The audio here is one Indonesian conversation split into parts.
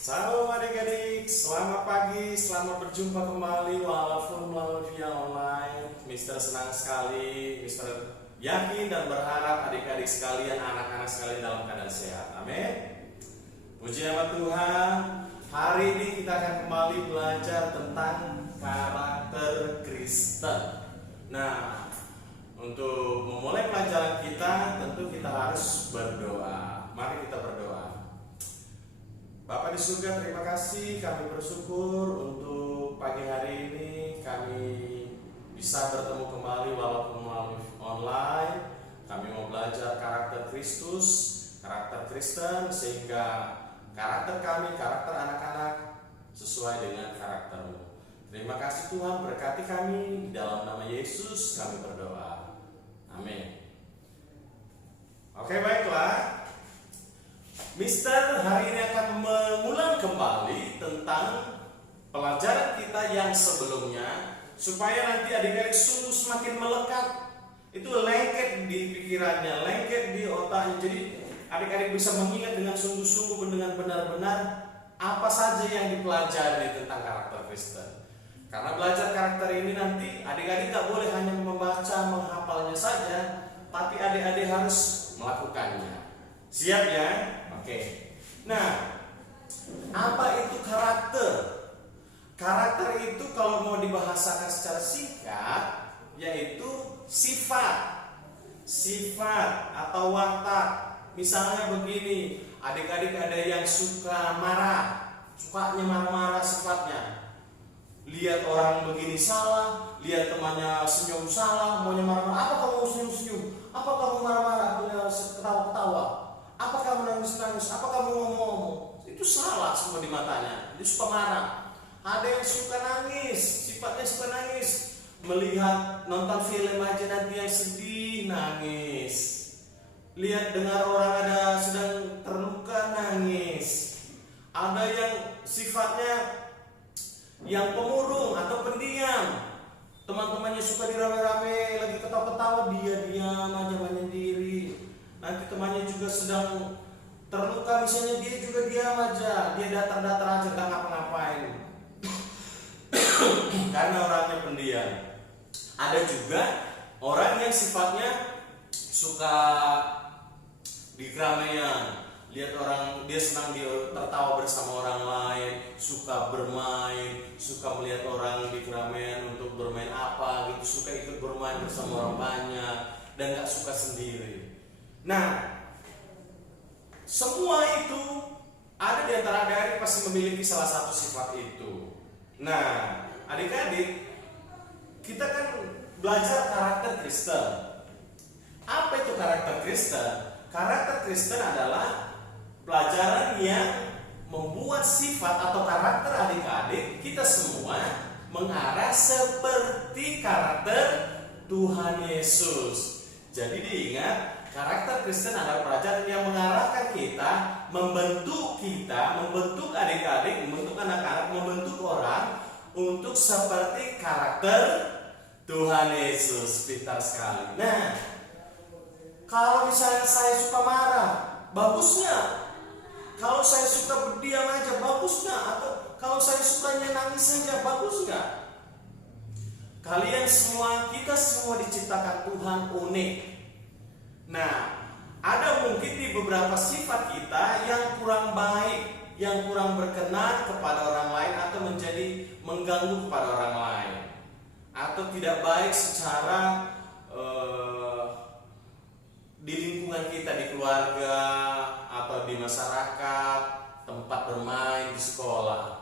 Salam adik-adik, selamat pagi, selamat berjumpa kembali walaupun melalui via online. Mister senang sekali, Mister yakin dan berharap adik-adik sekalian, anak-anak sekalian dalam keadaan sehat. Amin. Puji nama Tuhan. Hari ini kita akan kembali belajar tentang karakter Kristen. Nah, untuk memulai pelajaran kita, tentu kita harus berdoa. Mari kita berdoa. Bapak di surga, terima kasih, kami bersyukur untuk pagi hari ini kami bisa bertemu kembali walaupun melalui online. Kami mau belajar karakter Kristus, karakter Kristen, sehingga karakter kami, karakter anak-anak sesuai dengan karakter-Mu. Terima kasih Tuhan, berkati kami, di dalam nama Yesus kami berdoa. Amin. Oke, baiklah. Mister hari ini akan mengulang kembali tentang pelajaran kita yang sebelumnya, supaya nanti adik-adik sungguh semakin melekat. Itu lengket di pikirannya, lengket di otaknya. Jadi adik-adik bisa mengingat dengan sungguh-sungguh, dengan benar-benar apa saja yang dipelajari tentang karakter Kristen. Karena belajar karakter ini nanti adik-adik tak boleh hanya membaca, menghafalnya saja, tapi adik-adik harus melakukannya. Siap ya? Oke. Nah, apa itu karakter? Karakter itu kalau mau dibahasakan secara singkat, yaitu sifat. Sifat atau watak. Misalnya begini, adik-adik ada yang suka marah, sukanya marah-marah sifatnya. Lihat orang begini salah, lihat temannya senyum salah, maunya marah-marah. Apa kamu senyum-senyum? Apa kamu marah-marah? Ketawa-ketawa? Apa kamu nangis-nangis? Apa kamu ngomong-ngomong? Itu salah semua di matanya. Dia suka marah. Ada yang suka nangis, sifatnya suka nangis. Melihat nonton film aja nanti yang sedih, nangis. Lihat dengar orang ada sedang terluka, nangis. Ada yang sifatnya yang pemurung atau pendiam. Teman-temannya suka dirame-rame, lagi ketawa-ketawa, dia diam aja menyendiri. Nanti temannya juga sedang terluka, misalnya dia juga diam aja, dia datar-datar aja, gak ngapa-ngapain. Karena orangnya pendiam. Ada juga orang yang sifatnya suka di keramaian. Lihat orang, dia senang dia tertawa bersama orang lain, suka bermain, suka melihat orang di keramaian untuk bermain apa gitu, suka ikut bermain bersama orang banyak, dan gak suka sendiri. Nah, semua itu ada di antara adik-adik pasti memiliki salah satu sifat itu. Nah, adik-adik, kita kan belajar karakter Kristen. Apa itu karakter Kristen? Karakter Kristen adalah pelajaran yang membuat sifat atau karakter adik-adik kita semua mengarah seperti karakter Tuhan Yesus. Jadi diingat, karakter Kristen adalah pelajaran yang mengarahkan kita, membentuk adik-adik, membentuk anak-anak, membentuk orang untuk seperti karakter Tuhan Yesus. Pintar sekali. Nah, kalau misalnya saya suka marah, bagus nggak? Kalau saya suka berdiam aja, bagus nggak? Atau kalau saya sukanya nangis saja, bagus nggak? Kalian semua, kita semua diciptakan Tuhan unik. Nah, ada mungkin di beberapa sifat kita yang kurang baik, yang kurang berkenan kepada orang lain, atau menjadi mengganggu kepada orang lain, atau tidak baik secara di lingkungan kita, di keluarga, atau di masyarakat, tempat bermain, di sekolah.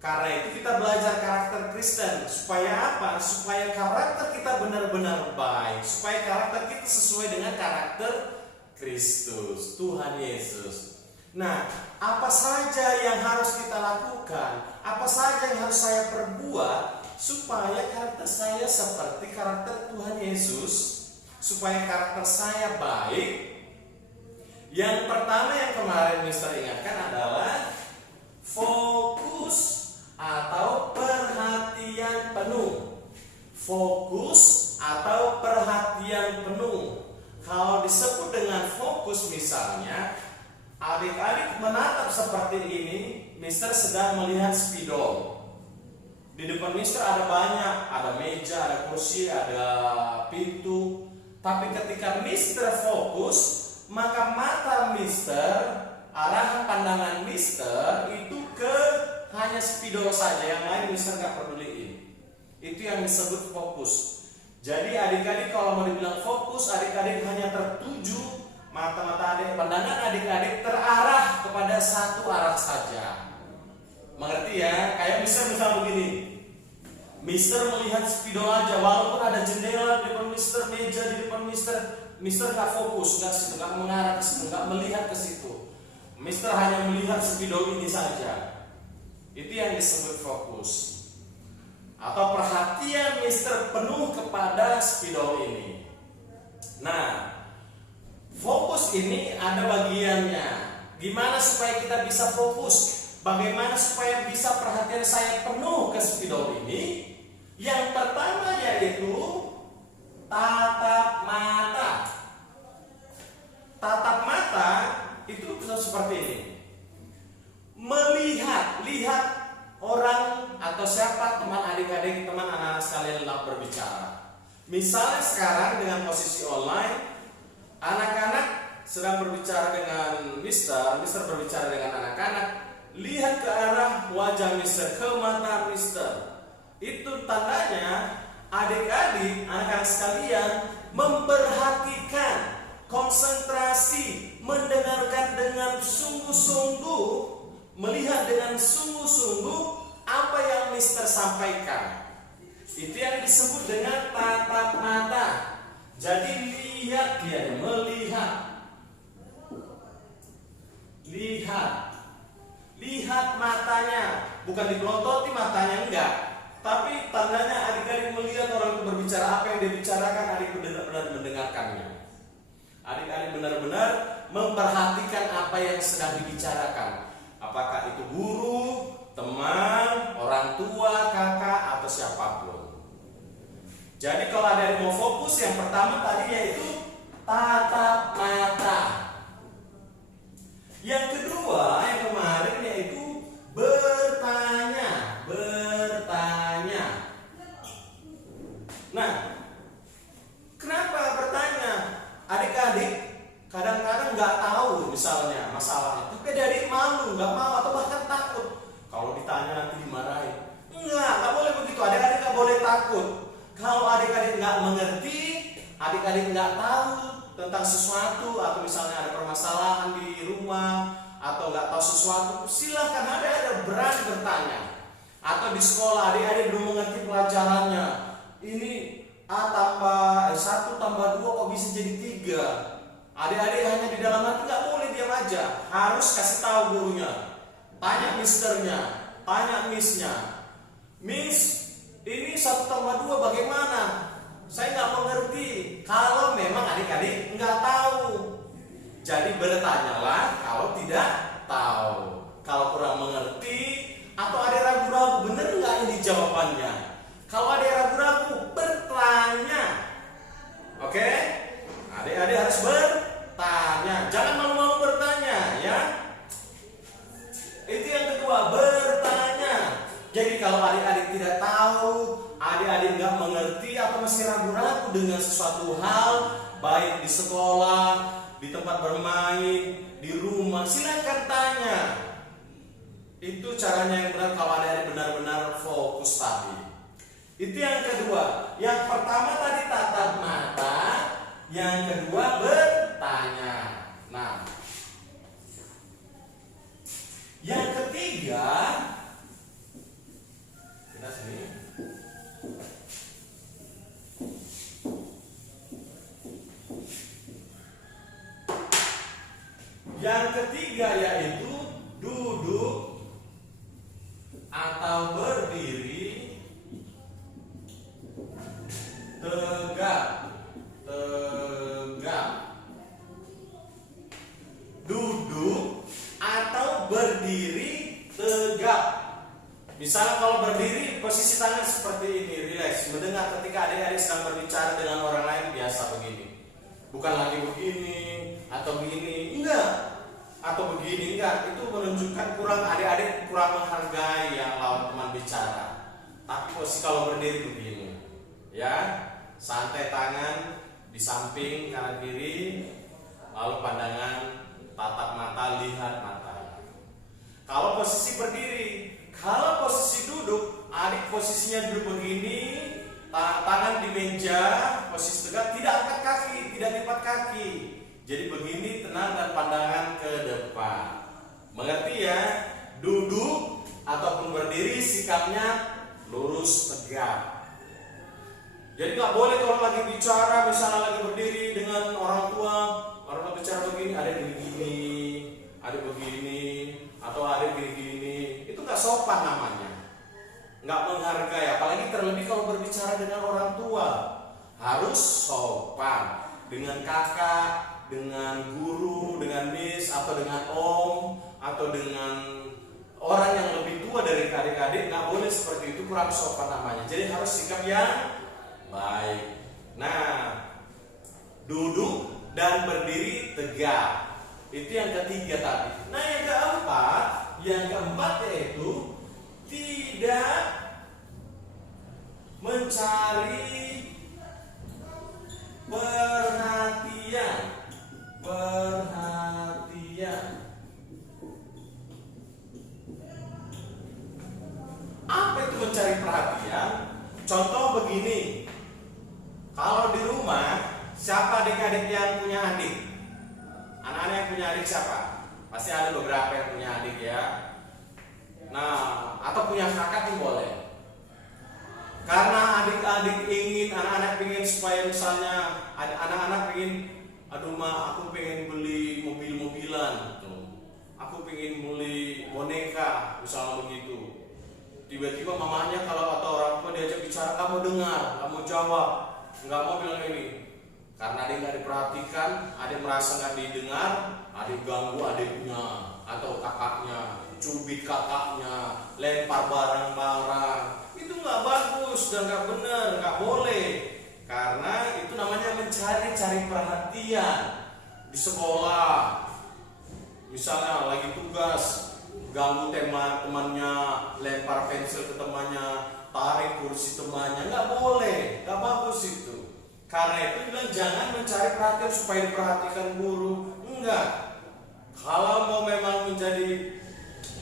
Karena itu kita belajar karakter Kristen. Supaya apa? Supaya karakter kita benar-benar baik, supaya karakter kita sesuai dengan karakter Kristus, Tuhan Yesus. Nah, apa saja yang harus kita lakukan? Apa saja yang harus saya perbuat supaya karakter saya seperti karakter Tuhan Yesus? Supaya karakter saya baik. Yang pertama yang kemarin Mister ingatkan adalah fokus atau perhatian penuh. Fokus atau perhatian penuh. Kalau disebut dengan fokus misalnya, adik-adik menatap seperti ini, Mister sedang melihat spidol. Di depan Mister ada banyak, ada meja, ada kursi, ada pintu. Tapi ketika Mister fokus, maka mata Mister, arah pandangan Mister itu ke hanya spidol saja, yang lain Mister nggak peduliin. Itu yang disebut fokus. Jadi adik-adik kalau mau dibilang fokus, adik-adik hanya tertuju, mata-mata adik, pandangan adik-adik terarah kepada satu arah saja. Mengerti ya? Kayak misal begini. Mister melihat spidol aja, walaupun ada jendela di depan Mister, meja di depan Mister nggak fokus, nggak mengarah ke situ, nggak melihat ke situ. Mister hanya melihat spidol ini saja. Itu yang disebut fokus. Atau perhatian Mister penuh kepada spidol ini. Nah, fokus ini ada bagiannya. Gimana supaya kita bisa fokus? Bagaimana supaya bisa perhatian saya penuh ke spidol ini? Yang pertama yaitu tatap mata. Tatap mata itu bisa seperti ini. Lihat orang atau siapa teman adik-adik, teman anak-anak sekalian hendak berbicara. Misalnya sekarang dengan posisi online, anak-anak sedang berbicara dengan Mister berbicara dengan anak-anak, lihat ke arah wajah Mister, ke mata Mister. Itu tandanya adik-adik, anak-anak sekalian memperhatikan, konsentrasi, mendengarkan dengan sungguh-sungguh, melihat dengan sungguh-sungguh apa yang Mister sampaikan. Itu yang disebut dengan tatap mata. Jadi lihat dia, melihat. Lihat matanya, bukan dipelototi matanya, enggak. Tapi tandanya adik-adik melihat orang itu berbicara, apa yang dia bicarakan, adik benar-benar mendengarkannya. Adik-adik benar-benar memperhatikan apa yang sedang dibicarakan. Apakah itu guru, teman, orang tua, kakak, atau siapapun. Jadi kalau ada yang mau fokus, yang pertama tadi yaitu tatap mata. Yang kedua, yang kemarin yaitu bertanya. Nah, kenapa bertanya? Adik-adik kadang-kadang nggak tahu misalnya masalahnya, tapi adik malu, nggak mau, atau bahkan takut. Kalau ditanya nanti dimarahin. Nggak boleh begitu. Adik-adik nggak boleh takut. Kalau adik-adik nggak mengerti, adik-adik nggak tahu tentang sesuatu, atau misalnya ada permasalahan di rumah, atau nggak tahu sesuatu, silahkan adik-adik berani bertanya. Atau di sekolah adik-adik belum mengerti pelajarannya. Ini A tambah 1 tambah 2 kok bisa jadi 3. Adik-adik hanya di dalam hati nggak boleh diam aja, harus kasih tahu gurunya, tanya misternya, tanya missnya. Miss, ini 1 tambah 2 bagaimana? Saya nggak mengerti. Kalau memang adik-adik nggak tahu, jadi bertanyalah kalau tidak tahu. Kalau kurang mengerti atau ada ragu-ragu, bener nggak ini jawabannya? Kalau ada ragu-ragu, bertanya. Oke? Adik-adik harus bertanya. Jangan malu-malu bertanya, ya. Itu yang kedua, bertanya. Jadi kalau adik-adik tidak tahu, adik-adik nggak mengerti atau masih ragu-ragu dengan sesuatu hal, baik di sekolah, di tempat bermain, di rumah, silakan tanya. Itu caranya yang benar kalau adik-adik benar-benar fokus tadi. Itu yang kedua. Yang pertama tadi tatap mata, yang kedua bertanya. Nah, yang ketiga, kita sini. Yang ketiga yaitu duduk atau berdiri tegak. Duduk atau berdiri tegak. Misalnya kalau berdiri, posisi tangan seperti ini, rileks, mendengar ketika adik-adik sedang berbicara dengan orang lain, biasa begini. Bukan lagi begini atau begini, enggak. atau begini, enggak. Itu menunjukkan adik-adik kurang menghargai yang lawan teman bicara. Tapi posisi kalau berdiri begini, ya, santai, tangan di samping kanan kiri, lalu pandangan tatap mata, lihat mata. Kalau posisi berdiri, kalau posisi duduk, adik posisinya duduk begini, tangan di meja, posisi tegak, tidak angkat kaki, tidak lipat kaki. Jadi begini, tenang dan pandangan ke depan. Mengerti ya? Duduk ataupun berdiri sikapnya lurus tegak. Jadi nggak boleh kalau lagi bicara, misalnya lagi berdiri dengan orang tua bicara begini, ada gini-gini, ada begini, atau ada gini-gini, itu nggak sopan namanya, nggak menghargai. Apalagi terlebih kalau berbicara dengan orang tua, harus sopan dengan kakak, dengan guru, dengan miss, atau dengan om, atau dengan orang yang lebih tua dari adik-adik. Nggak boleh seperti itu, kurang sopan namanya. Jadi harus sikap yang baik. Nah, duduk dan berdiri tegak, itu yang ketiga tadi. Nah, yang keempat yaitu tidak mencari perhatian. Apa itu mencari perhatian? Contoh begini, kalau di rumah, siapa adik-adik yang punya adik? Anak-anak yang punya adik siapa? Pasti ada beberapa yang punya adik ya. Nah, atau punya kakak pun boleh. Karena adik-adik ingin, anak-anak ingin supaya misalnya anak-anak ingin, aduh ma, aku pengen beli mobil-mobilan gitu. Aku pengen beli boneka, misalnya begitu. Tiba-tiba mamanya kalau atau orang tua diajak bicara, kamu dengar, kamu jawab, nggak mau bilang ini. Karena adik nggak diperhatikan, adik merasa nggak didengar, adik ganggu adiknya atau kakaknya, cubit kakaknya, lempar barang-barang. Itu nggak bagus dan nggak benar, nggak boleh. Karena itu namanya mencari perhatian di sekolah. Misalnya lagi tugas, ganggu temannya, lempar pensil ke temannya, tarik kursi temannya, nggak boleh, nggak bagus itu. Karena itu bilang jangan mencari perhatian supaya diperhatikan guru, enggak. Kalau mau memang menjadi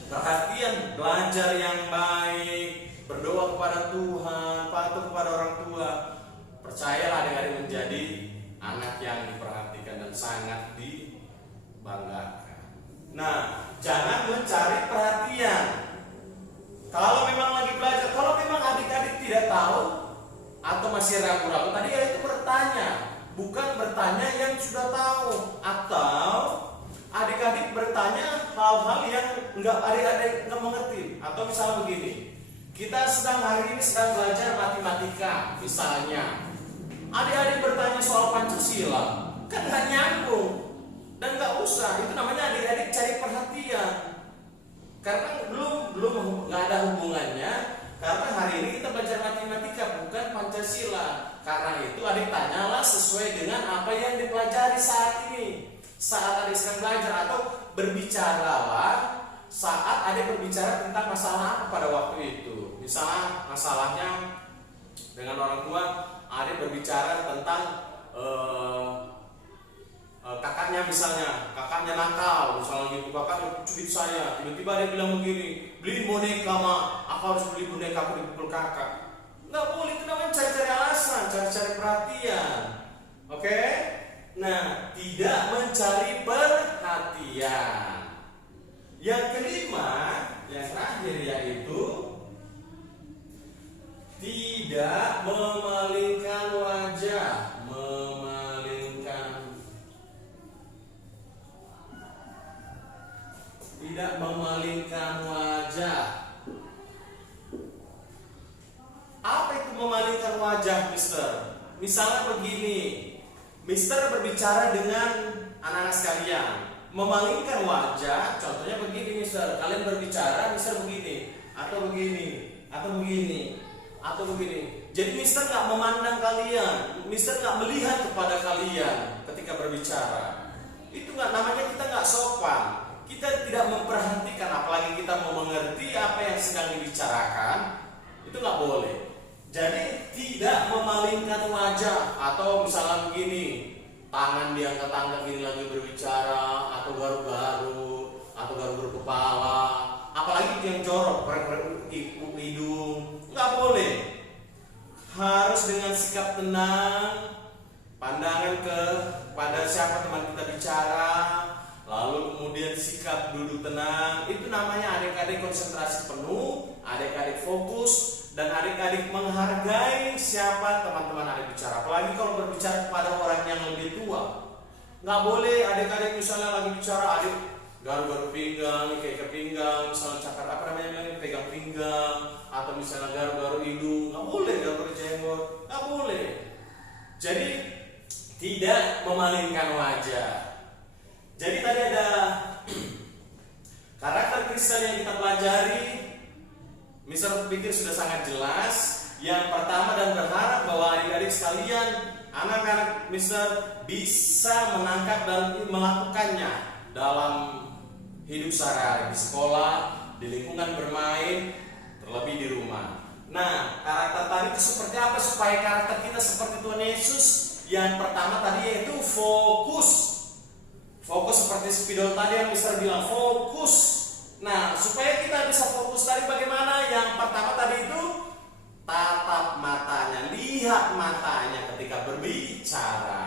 perhatian, belajar yang baik, berdoa kepada Tuhan, patuh kepada orang tua, percayalah adik-adik menjadi anak yang diperhatikan dan sangat dibanggakan. Nah, jangan mencari perhatian. Kalau memang lagi belajar, kalau memang adik-adik tidak tahu atau masih ragu-ragu, tadi ya itu bertanya, bukan bertanya yang sudah tahu. Atau adik-adik bertanya hal-hal yang adik-adik nggak mengerti. Atau misalnya begini, kita hari ini sedang belajar matematika, misalnya adik-adik bertanya soal Pancasila, kan nggak nyambung dan nggak usah. Itu namanya adik-adik cari perhatian, karena belum nggak ada hubungannya. Karena hari ini kita belajar matematika, bukan Pancasila. Karena itu adik tanyalah sesuai dengan apa yang dipelajari saat ini, saat adik sedang belajar. Atau berbicaralah saat adik berbicara tentang masalah apa pada waktu itu. Misalnya masalahnya dengan orang tua, adik berbicara tentang kakaknya, misalnya kakaknya nakal, misalnya gitu, kakak cubit saya, tiba-tiba dia bilang begini, beli boneka ma, aku harus beli boneka, aku dipukul kakak. Nggak boleh, itu namanya cari-cari alasan, cari-cari perhatian. Oke? Nah, tidak mencari perhatian. Yang kelima, yang terakhir yaitu tidak memalingkan wajah. Tidak memalingkan wajah. Apa itu memalingkan wajah, Mister? Misalnya begini, Mister berbicara dengan anak-anak sekalian, memalingkan wajah. Contohnya begini, Mister, kalian berbicara, Mister begini, atau begini, atau begini, atau begini. Jadi Mister nggak memandang kalian, Mister nggak melihat kepada kalian ketika berbicara. Itu nggak, namanya kita nggak sopan. kita tidak memperhatikan, apalagi kita mau mengerti apa yang sedang dibicarakan, itu nggak boleh. Jadi tidak memalingkan wajah, atau misalnya begini, tangan diangkat-angkat gini lagi berbicara, atau garuk-garuk, atau garuk-garuk kepala, apalagi yang jorok, hidung, nggak boleh. Harus dengan sikap tenang, pandangan kepada siapa teman kita bicara, lalu kemudian sikap duduk tenang. Itu namanya adik-adik konsentrasi penuh, adik-adik fokus, dan adik-adik menghargai siapa teman-teman adik bicara. Apalagi kalau berbicara kepada orang yang lebih tua, nggak boleh adik-adik misalnya lagi bicara, adik garuk-garuk pinggang, kayak ke pinggang, misalnya cakar apa namanya, pegang pinggang, atau misalnya garuk-garuk hidung, nggak boleh, garuk-garuk jenggot, nggak boleh. Jadi tidak memalingkan wajah. Jadi tadi ada karakter Kristen yang kita pelajari. Mister pikir sudah sangat jelas. Yang pertama, dan berharap bahwa adik-adik sekalian, anak-anak Mister bisa menangkap dan melakukannya dalam hidup sehari-hari, di sekolah, di lingkungan bermain, terlebih di rumah. Nah, karakter tadi itu seperti apa supaya karakter kita seperti Tuhan Yesus? Yang pertama tadi yaitu fokus. Fokus seperti spidol tadi yang Mister bilang, fokus. Nah, supaya kita bisa fokus tadi bagaimana? Yang pertama tadi itu tatap matanya, lihat matanya ketika berbicara.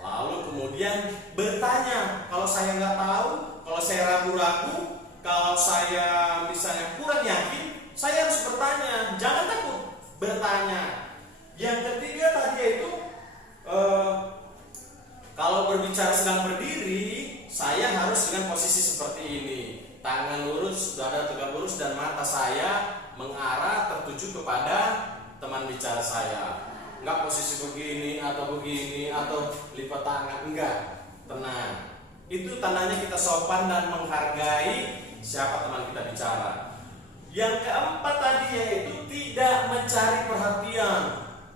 Lalu kemudian bertanya. Kalau saya nggak tahu, kalau saya ragu-ragu, kalau saya misalnya kurang yakin, saya harus bertanya. Jangan takut bertanya. Yang ketiga tadi itu kalau berbicara sedang berdiri, saya harus dengan posisi seperti ini. Tangan lurus, dada tegak lurus, dan mata saya mengarah tertuju kepada teman bicara saya. Enggak posisi begini, atau lipat tangan. Enggak, tenang. Itu tandanya kita sopan dan menghargai siapa teman kita bicara. Yang keempat tadi yaitu tidak mencari perhatian.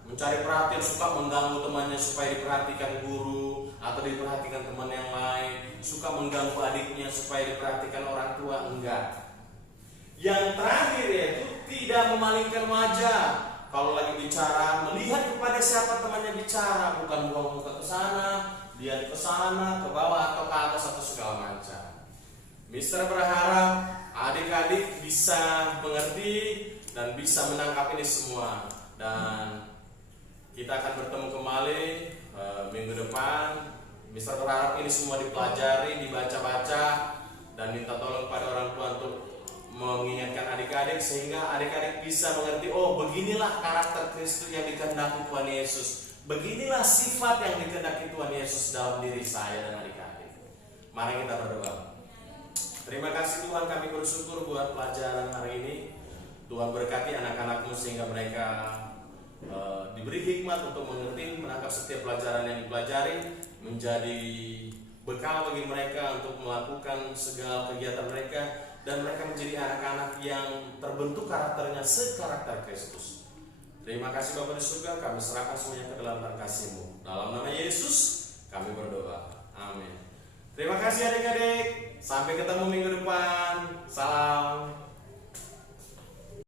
Mencari perhatian, suka mengganggu temannya supaya diperhatikan guru, atau diperhatikan teman yang lain, suka mengganggu adiknya supaya diperhatikan orang tua. Enggak. Yang terakhir yaitu tidak memalingkan wajah. Kalau lagi bicara, melihat kepada siapa temannya bicara, bukan buang muka ke sana, lihat ke sana, ke bawah, atau ke atas, atau segala macam. Mister berharap adik-adik bisa mengerti dan bisa menangkap ini semua. Dan kita akan bertemu kembali minggu depan. Mister berharap ini semua dipelajari, dibaca-baca, dan minta tolong pada orang tua untuk mengingatkan adik-adik sehingga adik-adik bisa mengerti, oh beginilah karakter Kristus yang dikehendaki Tuhan Yesus. Beginilah sifat yang dikehendaki Tuhan Yesus dalam diri saya dan adik-adik. Mari kita berdoa. Terima kasih Tuhan, kami bersyukur buat pelajaran hari ini. Tuhan berkati anak-anak-Mu sehingga mereka diberi hikmat untuk mengerti, menangkap setiap pelajaran yang dipelajari, menjadi bekal bagi mereka untuk melakukan segala kegiatan mereka, dan mereka menjadi anak-anak yang terbentuk karakternya sekarakter Kristus. Terima kasih Bapa di surga, kami serahkan semuanya ke dalam tangan kasih-Mu. Dalam nama Yesus kami berdoa. Amin. Terima kasih adik-adik. Sampai ketemu minggu depan. Salam.